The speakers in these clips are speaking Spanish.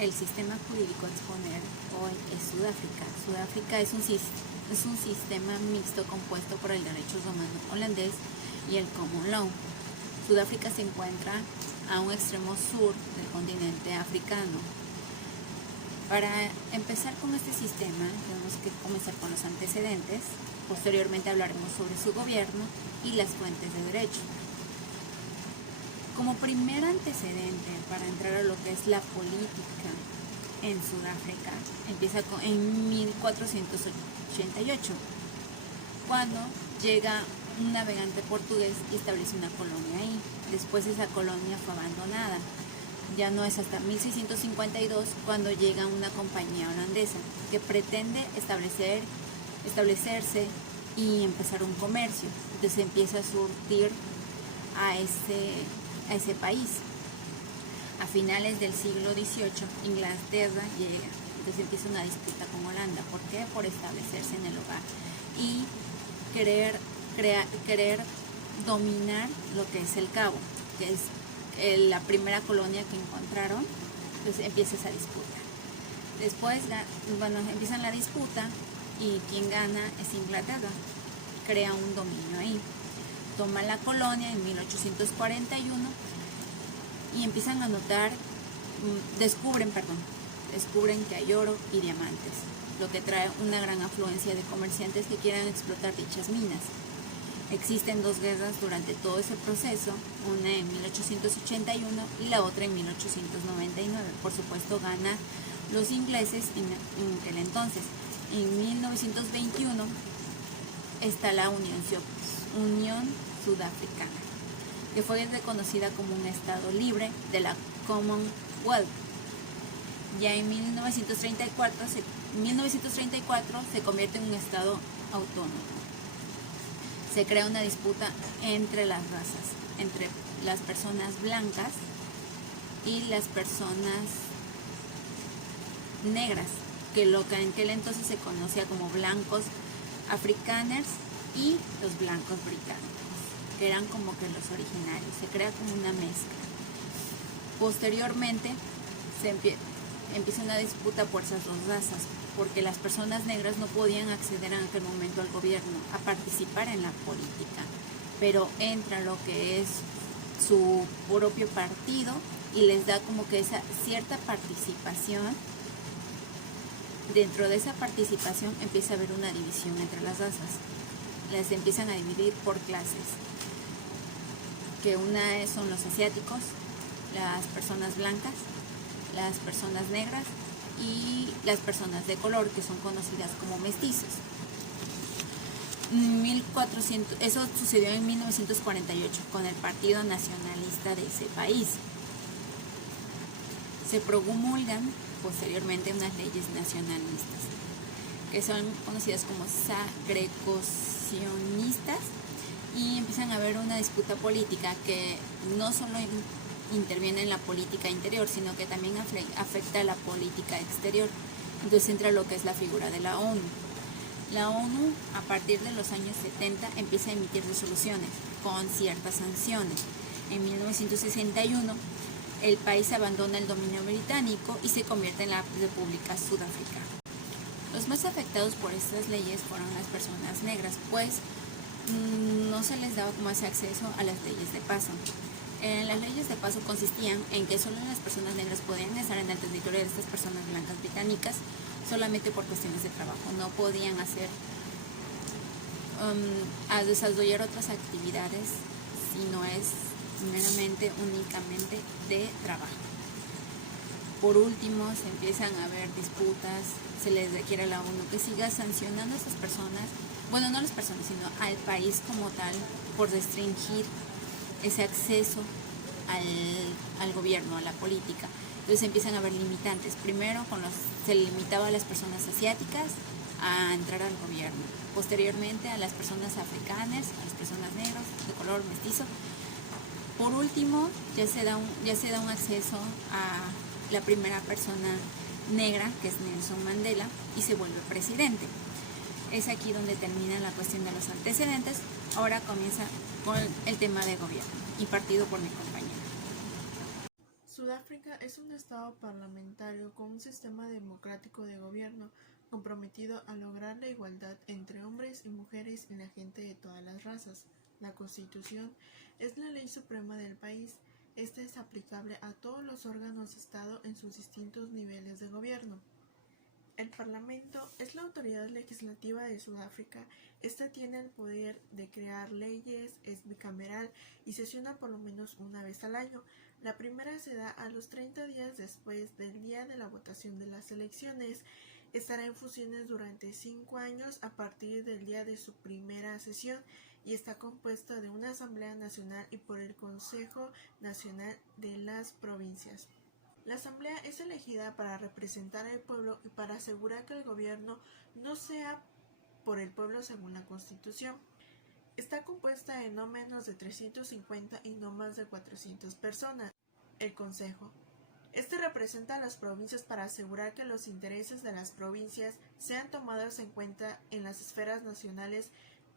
el sistema jurídico a exponer hoy es Sudáfrica. Sudáfrica es un sistema mixto compuesto por el derecho romano holandés y el common law. Sudáfrica se encuentra a un extremo sur del continente africano. Para empezar con este sistema, tenemos que comenzar con los antecedentes. Posteriormente hablaremos sobre su gobierno y las fuentes de derecho. Como primer antecedente para entrar a lo que es la política en Sudáfrica, empieza en 1488, cuando llega un navegante portugués y establece una colonia ahí. Después esa colonia fue abandonada. Ya no es hasta 1652 cuando llega una compañía holandesa que pretende establecerse y empezar un comercio. Entonces empieza a surtir a ese país. A finales del siglo XVIII, Inglaterra llega. Entonces empieza una disputa con Holanda. ¿Por qué? Por establecerse en el lugar y querer dominar lo que es el Cabo, que es la primera colonia que encontraron. Entonces empieza esa disputa. Después, empiezan la disputa y quien gana es Inglaterra. Crea un dominio ahí. Toma la colonia en 1841 y empiezan a notar, descubren que hay oro y diamantes, lo que trae una gran afluencia de comerciantes que quieran explotar dichas minas. Existen dos guerras durante todo ese proceso, una en 1881 y la otra en 1899. Por supuesto gana los ingleses en aquel entonces. En 1921 está la Unión Sudafricana, que fue reconocida como un estado libre de la Commonwealth. Ya en 1934 se convierte en un estado autónomo. Se crea una disputa entre las razas, entre las personas blancas y las personas negras, que en aquel entonces se conocía como blancos afrikaners y los blancos británicos, que eran como que los originarios. Se crea como una mezcla. Posteriormente empieza una disputa por esas dos razas, porque las personas negras no podían acceder en aquel momento al gobierno, a participar en la política, pero entra lo que es su propio partido y les da como que esa cierta participación. Dentro de esa participación empieza a haber una división entre las razas. Las empiezan a dividir por clases, que una son los asiáticos, las personas blancas, las personas negras y las personas de color, que son conocidas como mestizos. Eso sucedió en 1948 con el Partido Nacionalista de ese país. Se promulgan posteriormente unas leyes nacionalistas, que son conocidas como segregacionistas, y empiezan a haber una disputa política que no solo interviene en la política interior, sino que también afecta a la política exterior. Entonces entra lo que es la figura de la ONU. La ONU, a partir de los años 70, empieza a emitir resoluciones con ciertas sanciones. En 1961, el país abandona el dominio británico y se convierte en la República Sudáfrica. Los más afectados por estas leyes fueron las personas negras, pues no se les daba como ese acceso a las leyes de paso. Las leyes de paso consistían en que solo las personas negras podían estar en el territorio de estas personas blancas británicas solamente por cuestiones de trabajo. No podían a desarrollar otras actividades si no es únicamente de trabajo. Por último, se empiezan a haber disputas, se les requiere a la ONU que siga sancionando a esas personas, bueno, no a las personas, sino al país como tal, por restringir ese acceso al gobierno, a la política. Entonces empiezan a haber limitantes. Primero se limitaba a las personas asiáticas a entrar al gobierno. Posteriormente a las personas africanas, a las personas negras, de color mestizo. Por último, ya se da un acceso a la primera persona negra, que es Nelson Mandela, y se vuelve presidente. Es aquí donde termina la cuestión de los antecedentes. Ahora comienza con el tema de gobierno, impartido por mi compañera. Sudáfrica es un estado parlamentario con un sistema democrático de gobierno comprometido a lograr la igualdad entre hombres y mujeres y la gente de todas las razas. La Constitución es la ley suprema del país. Esta es aplicable a todos los órganos de Estado en sus distintos niveles de gobierno. El Parlamento es la autoridad legislativa de Sudáfrica. Esta tiene el poder de crear leyes, es bicameral y sesiona por lo menos una vez al año. La primera se da a los 30 días después del día de la votación de las elecciones. Estará en funciones durante 5 años a partir del día de su primera sesión y está compuesta de una Asamblea Nacional y por el Consejo Nacional de las Provincias. La Asamblea es elegida para representar al pueblo y para asegurar que el gobierno no sea por el pueblo según la Constitución. Está compuesta de no menos de 350 y no más de 400 personas. El Consejo. Este representa a las provincias para asegurar que los intereses de las provincias sean tomados en cuenta en las esferas nacionales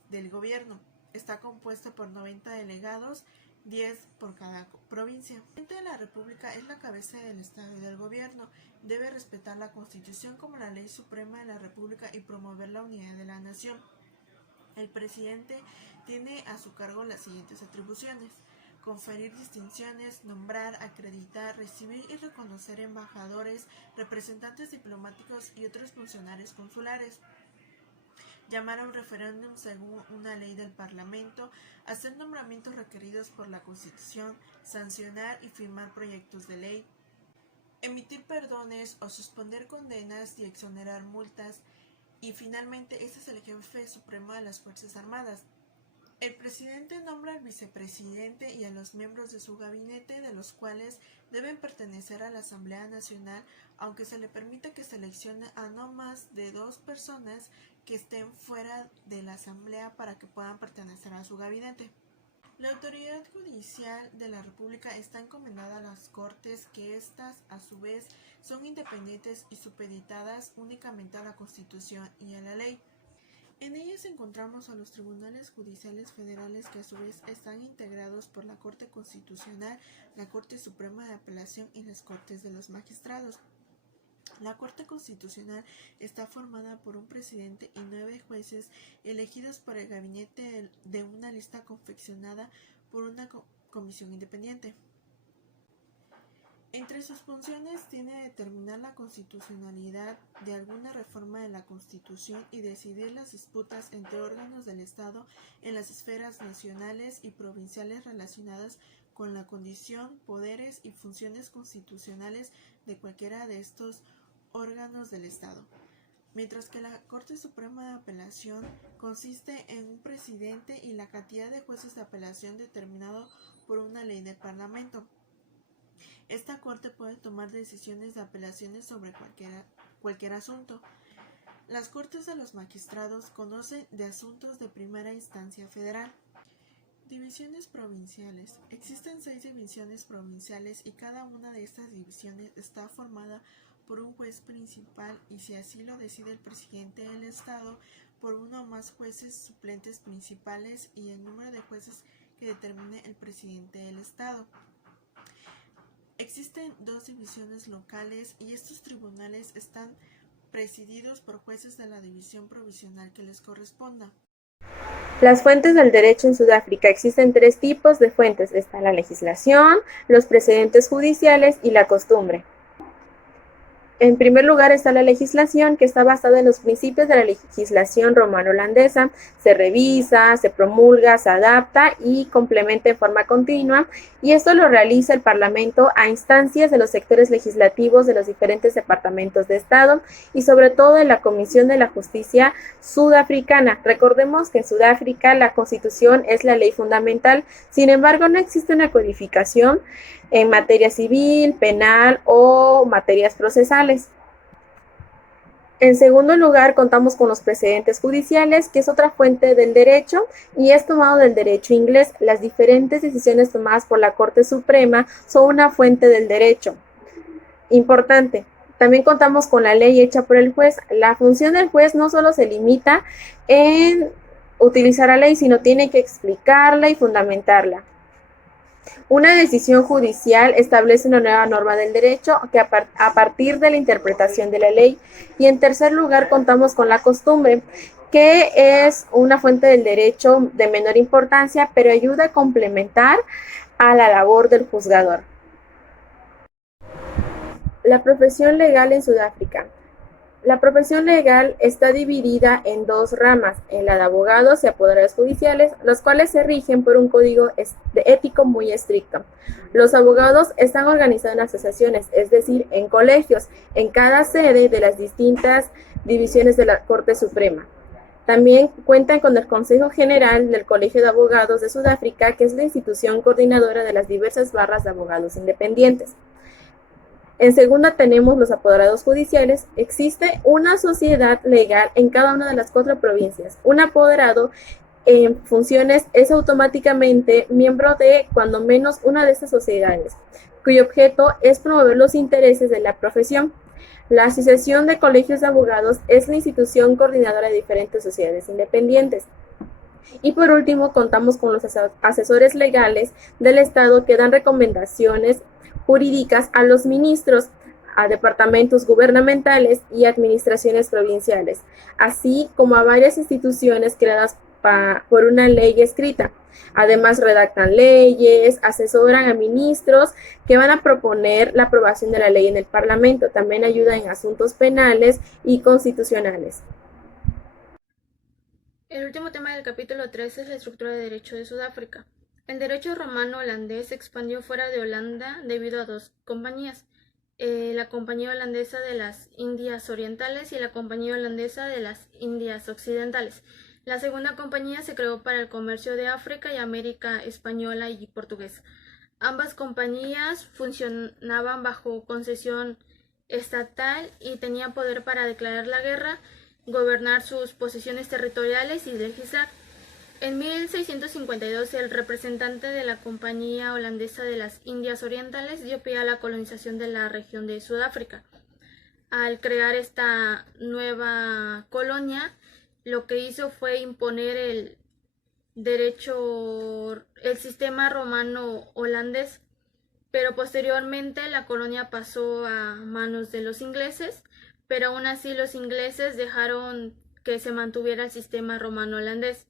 del gobierno. Está compuesta por 90 delegados, 10 por cada provincia. El presidente de la República es la cabeza del Estado y del Gobierno. Debe respetar la Constitución como la ley suprema de la República y promover la unidad de la nación. El presidente tiene a su cargo las siguientes atribuciones: conferir distinciones, nombrar, acreditar, recibir y reconocer embajadores, representantes diplomáticos y otros funcionarios consulares, llamar a un referéndum según una ley del Parlamento, hacer nombramientos requeridos por la Constitución, sancionar y firmar proyectos de ley, emitir perdones o suspender condenas y exonerar multas, y finalmente este es el jefe supremo de las Fuerzas Armadas. El presidente nombra al vicepresidente y a los miembros de su gabinete, de los cuales deben pertenecer a la Asamblea Nacional, aunque se le permite que seleccione a no más de 2 personas que estén fuera de la Asamblea para que puedan pertenecer a su gabinete. La autoridad judicial de la República está encomendada a las Cortes, que éstas, a su vez, son independientes y supeditadas únicamente a la Constitución y a la ley. En ellas encontramos a los tribunales judiciales federales, que a su vez están integrados por la Corte Constitucional, la Corte Suprema de Apelación y las Cortes de los Magistrados. La Corte Constitucional está formada por un presidente y 9 jueces elegidos por el gabinete de una lista confeccionada por una comisión independiente. Entre sus funciones tiene determinar la constitucionalidad de alguna reforma de la Constitución y decidir las disputas entre órganos del Estado en las esferas nacionales y provinciales relacionadas con la condición, poderes y funciones constitucionales de cualquiera de estos órganos del Estado. Mientras que la Corte Suprema de Apelación consiste en un presidente y la cantidad de jueces de apelación determinado por una ley del Parlamento. Esta Corte puede tomar decisiones de apelaciones sobre cualquier asunto. Las Cortes de los Magistrados conocen de asuntos de primera instancia federal. Divisiones provinciales. Existen 6 divisiones provinciales y cada una de estas divisiones está formada por un juez principal y, si así lo decide el presidente del Estado, por uno o más jueces suplentes principales y el número de jueces que determine el presidente del Estado. Existen 2 divisiones locales y estos tribunales están presididos por jueces de la división provisional que les corresponda. Las fuentes del derecho en Sudáfrica. Existen 3 tipos de fuentes. Está la legislación, los precedentes judiciales y la costumbre. En primer lugar está la legislación, que está basada en los principios de la legislación romano-holandesa. Se revisa, se promulga, se adapta y complementa en forma continua, y esto lo realiza el Parlamento a instancias de los sectores legislativos de los diferentes departamentos de Estado y sobre todo de la Comisión de la Justicia Sudafricana. Recordemos que en Sudáfrica la Constitución es la ley fundamental, sin embargo no existe una codificación en materia civil, penal o materias procesales. En segundo lugar, contamos con los precedentes judiciales, que es otra fuente del derecho y es tomado del derecho inglés. Las diferentes decisiones tomadas por la Corte Suprema son una fuente del derecho. Importante. También contamos con la ley hecha por el juez. La función del juez no solo se limita en utilizar la ley, sino tiene que explicarla y fundamentarla. Una decisión judicial establece una nueva norma del derecho que a partir de la interpretación de la ley. Y en tercer lugar contamos con la costumbre, que es una fuente del derecho de menor importancia, pero ayuda a complementar a la labor del juzgador. La profesión legal en Sudáfrica. La profesión legal está dividida en dos ramas, en la de abogados y apoderados judiciales, los cuales se rigen por un código ético muy estricto. Los abogados están organizados en asociaciones, es decir, en colegios, en cada sede de las distintas divisiones de la Corte Suprema. También cuentan con el Consejo General del Colegio de Abogados de Sudáfrica, que es la institución coordinadora de las diversas barras de abogados independientes. En segunda tenemos los apoderados judiciales. Existe una sociedad legal en cada una de las 4 provincias. Un apoderado en funciones es automáticamente miembro de cuando menos una de estas sociedades, cuyo objeto es promover los intereses de la profesión. La Asociación de Colegios de Abogados es la institución coordinadora de diferentes sociedades independientes. Y por último, contamos con los asesores legales del Estado que dan recomendaciones jurídicas a los ministros, a departamentos gubernamentales y administraciones provinciales, así como a varias instituciones creadas por una ley escrita. Además, redactan leyes, asesoran a ministros que van a proponer la aprobación de la ley en el Parlamento. También ayudan en asuntos penales y constitucionales. El último tema del capítulo 3 es la estructura de derecho de Sudáfrica. El derecho romano-holandés se expandió fuera de Holanda debido a 2 compañías, la Compañía Holandesa de las Indias Orientales y la Compañía Holandesa de las Indias Occidentales. La segunda compañía se creó para el comercio de África y América española y portuguesa. Ambas compañías funcionaban bajo concesión estatal y tenían poder para declarar la guerra, gobernar sus posesiones territoriales y legislar. En 1652, el representante de la Compañía Holandesa de las Indias Orientales dio pie a la colonización de la región de Sudáfrica. Al crear esta nueva colonia, lo que hizo fue imponer el sistema romano-holandés, pero posteriormente la colonia pasó a manos de los ingleses, pero aún así los ingleses dejaron que se mantuviera el sistema romano-holandés.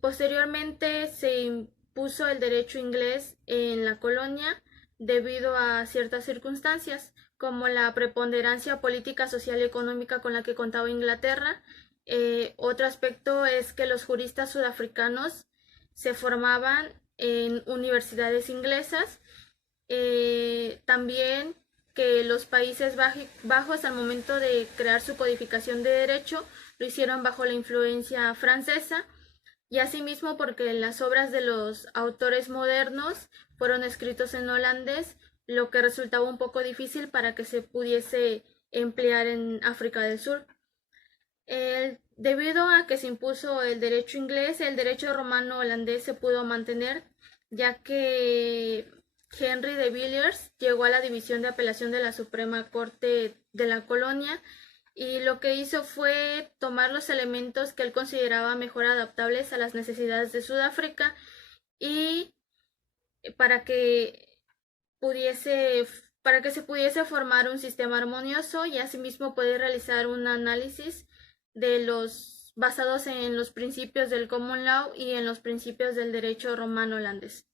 Posteriormente se impuso el derecho inglés en la colonia debido a ciertas circunstancias, como la preponderancia política, social y económica con la que contaba Inglaterra. Otro aspecto es que los juristas sudafricanos se formaban en universidades inglesas. También que los Países Bajos, al momento de crear su codificación de derecho, lo hicieron bajo la influencia francesa, y asimismo porque las obras de los autores modernos fueron escritos en holandés, lo que resultaba un poco difícil para que se pudiese emplear en África del Sur. Debido a que se impuso el derecho inglés, el derecho romano-holandés se pudo mantener, ya que Henry de Villiers llegó a la División de Apelación de la Suprema Corte de la colonia, y lo que hizo fue tomar los elementos que él consideraba mejor adaptables a las necesidades de Sudáfrica y para que se pudiese formar un sistema armonioso, y asimismo poder realizar un análisis basados en los principios del common law y en los principios del derecho romano holandés.